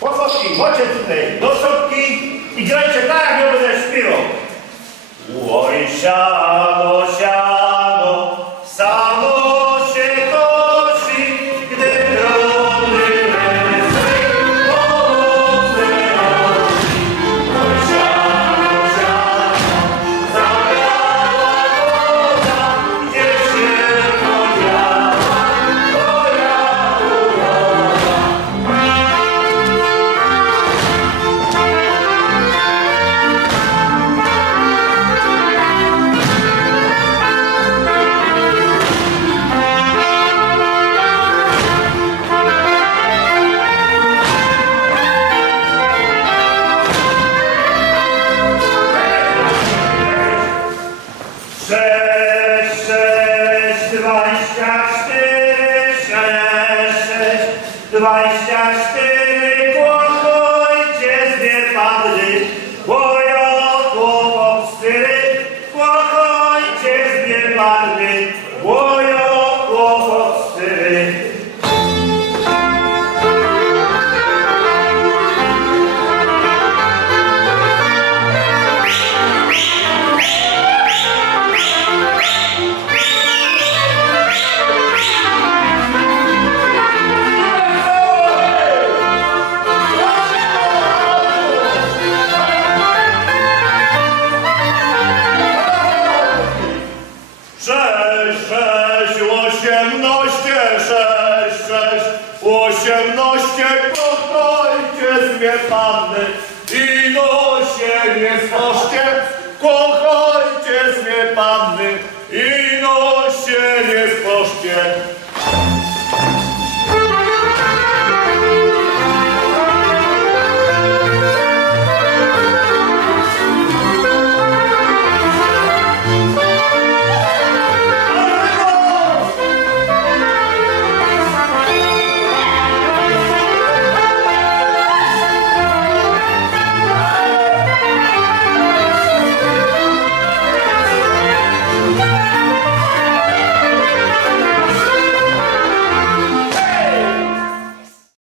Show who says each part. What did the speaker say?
Speaker 1: Posłowki, chodźcie tutaj, do szopki i grajcie tak, jak ja będę śpiewał. Oj, 24 Ojciec nie padli, bojo popstyry, Ojciec nie padli, bojo popstyry. Osiemnaście, kochajcie z mnie panny i się nie spoście, kochajcie z mnie panny